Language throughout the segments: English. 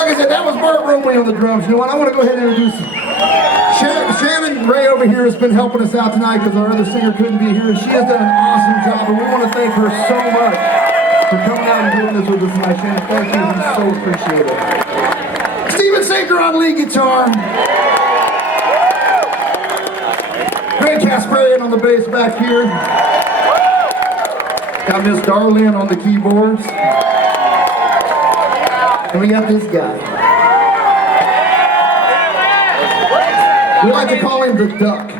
Like I said, that was Bart Roby on the drums. You know what? I want to go ahead and introduce Shannon Ray over here has been helping us out tonight because our other singer couldn't be here. She has done an awesome job, and we want to thank her so much for coming out and doing this with us tonight. Shannon, thank you. We so appreciate it. Steven Saker on lead guitar. Greg Kasparian on the bass back here. Got Miss Darlene on the keyboards. And we got this guy. We like to call him the Duck.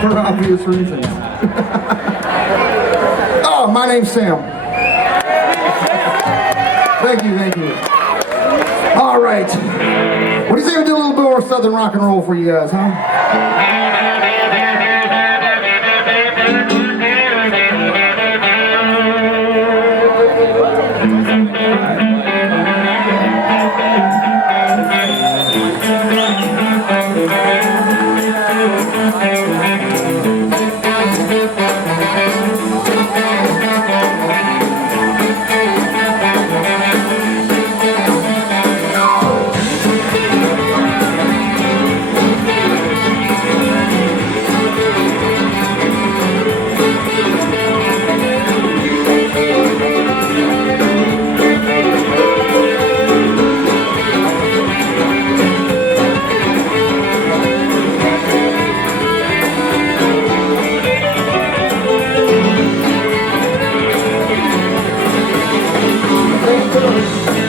For obvious reasons. Oh, my name's Sam. Thank you. All right. What do you say we do a little bit more Southern rock and roll for you guys, huh?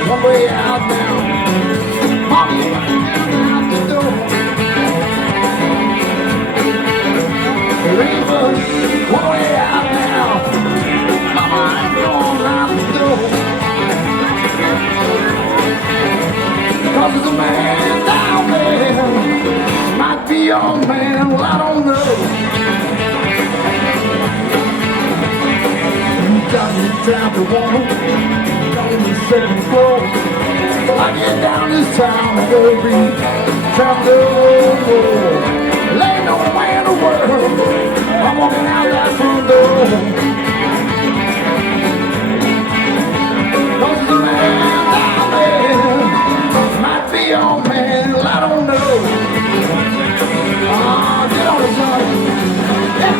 One way out now, mommy, out the door. River, one way out now, mama, I'm going out the door. Cause there's a man down there, might be your man, well I don't know. You got me down to one. On the second floor, I get down this town every time the road. There ain't nowhere in the world I'm walking out that front door. Cause the man down there might be your man, well I don't know. Get on the side. Yeah.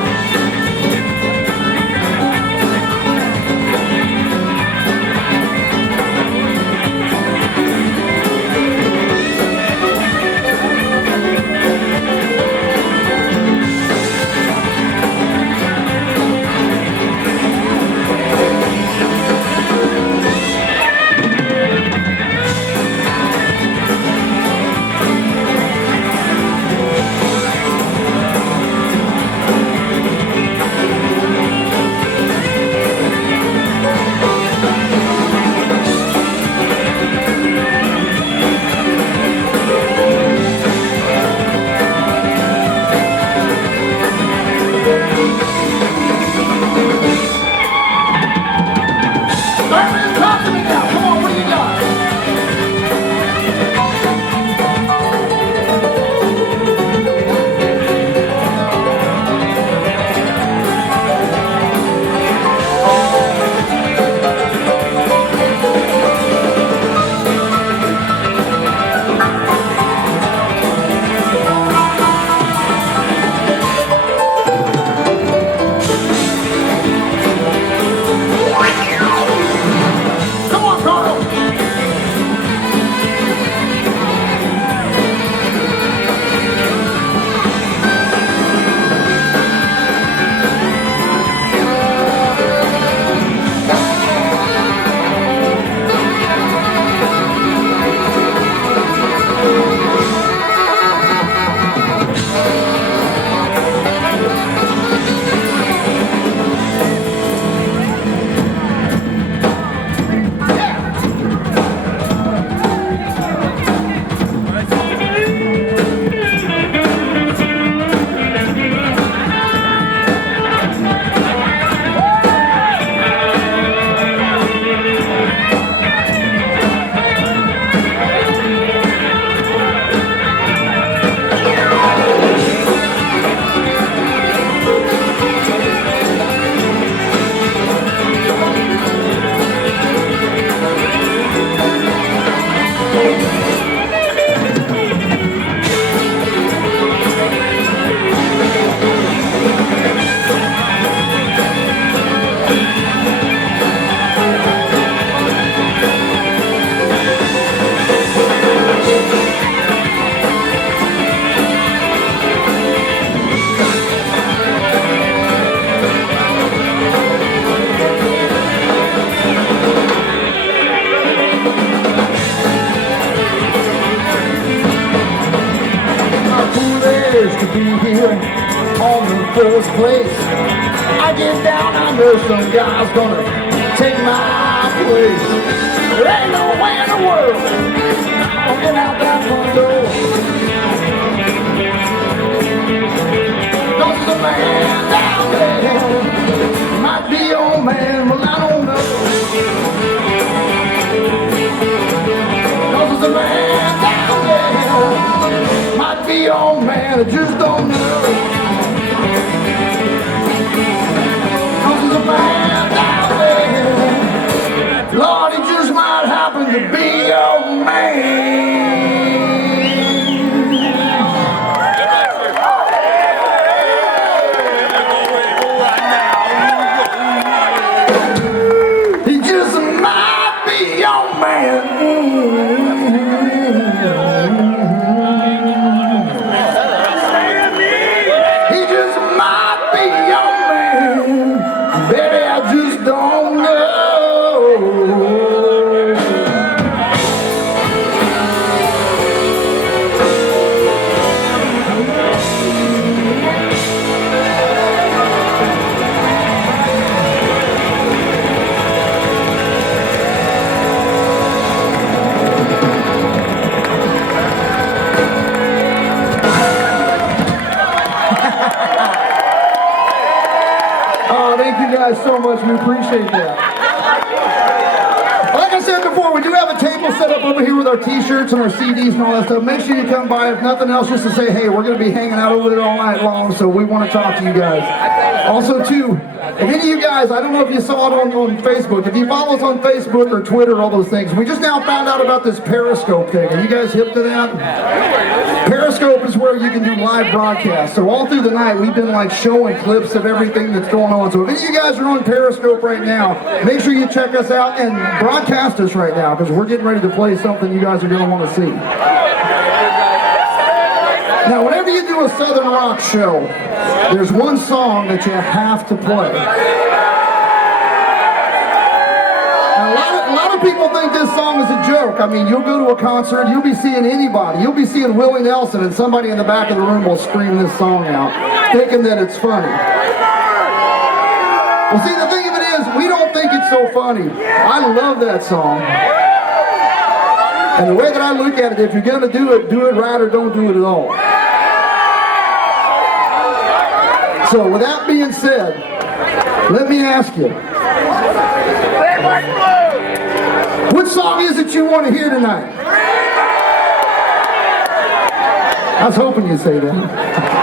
To be here on the first place. I get down, I know some guy's gonna take my place. There ain't no way in the world I'll get out that front door. Cause there's a man down there, might be old man, well I don't know. Cause there's a man down there, might be old man, I just don't know. Cause there's a man down there, Lord, he just might happen to be your man. He just might be your man. So much, we appreciate that. Like I said before, we do have a table set up over here with our t-shirts and our CDs and all that stuff. Make sure you come by, if nothing else, just to say, hey, we're going to be hanging out over there all night long, so we want to talk to you guys. Also, too, if any of you guys, I don't know if you saw it on Facebook, if you follow us on Facebook or Twitter, all those things, we just now found out about this Periscope thing. Are you guys hip to that? Periscope is where you can do live broadcasts. So all through the night, we've been like showing clips of everything that's going on. So if any of you guys are on Periscope right now, make sure you check us out and broadcast us right now, because we're getting ready to play something you guys are going to want to see. Now, whenever you do a Southern rock show, there's one song that you have to play. Now, a lot of people think this song is a joke. I mean, you'll go to a concert, you'll be seeing anybody. You'll be seeing Willie Nelson, and somebody in the back of the room will scream this song out, thinking that it's funny. Well, see, the thing of it is, we don't think it's so funny. I love that song. And the way that I look at it, if you're going to do it right or don't do it at all. So with that being said, let me ask you, what song is it you want to hear tonight? I was hoping you'd say that.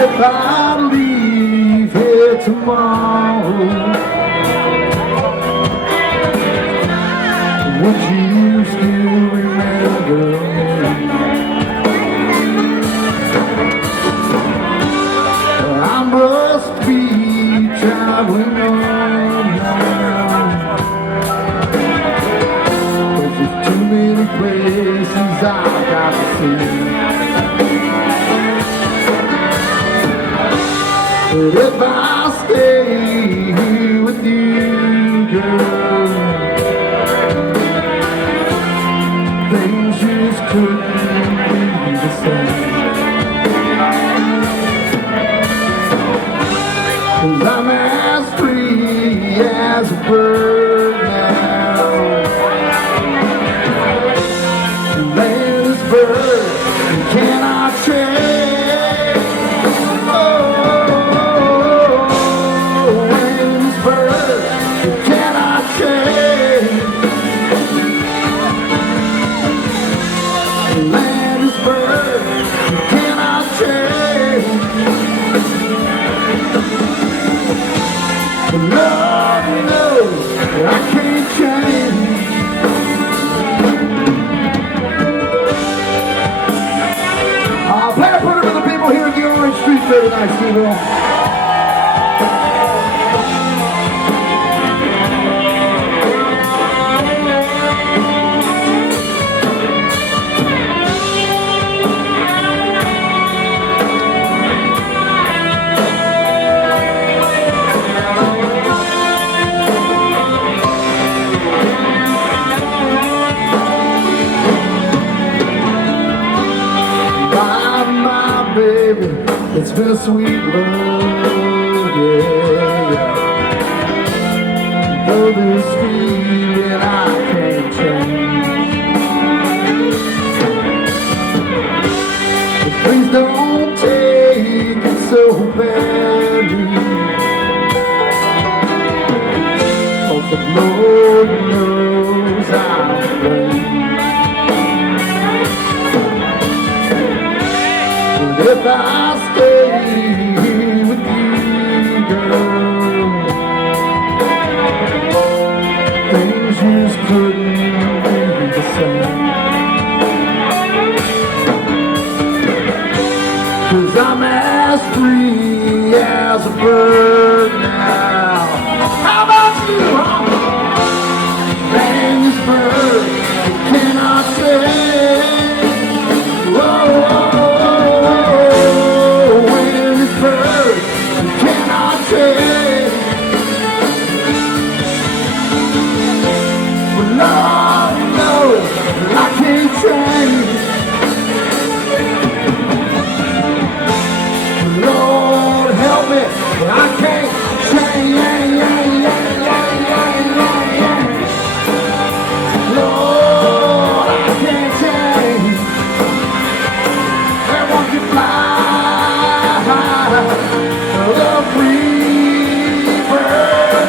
If I leave here tomorrow, would you still remember me? I'm But if I stay here with you, girl, things just couldn't be the same. 'Cause I'm as free as a bird now. Land is bird, and cannot change. Oh, land is bird, and cannot change. Land is bird, and cannot change. Lord knows I can't change. Play a prayer for the people here at the Orange Street Fair tonight, Steve. Baby, it's been a sweet love, yeah. Though this feeling I can't change. But please don't take it so badly. Oh, the Lord knows I'm blame. If I stay with you, girl, things just couldn't be the same. 'Cause I'm as free as a bird now. How about you, huh? Man, this bird cannot say. Whoa, whoa. Lord help me, I can't change. Lord, I can't change. I want to fly the free bird.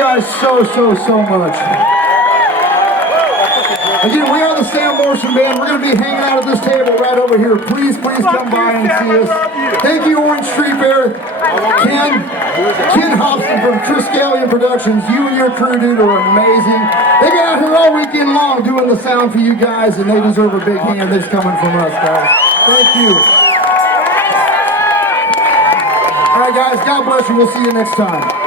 guys so much. Again, we are the Sam Morrison Band. We're going to be hanging out at this table right over here. Please come by and see us. Thank you, Orange Street Bear. Ken Hobson from Triskelion Productions. You and your crew, dude, are amazing. They've been out here all weekend long doing the sound for you guys, and they deserve a big hand. That's coming from us, guys. Thank you. All right, guys, God bless you. We'll see you next time.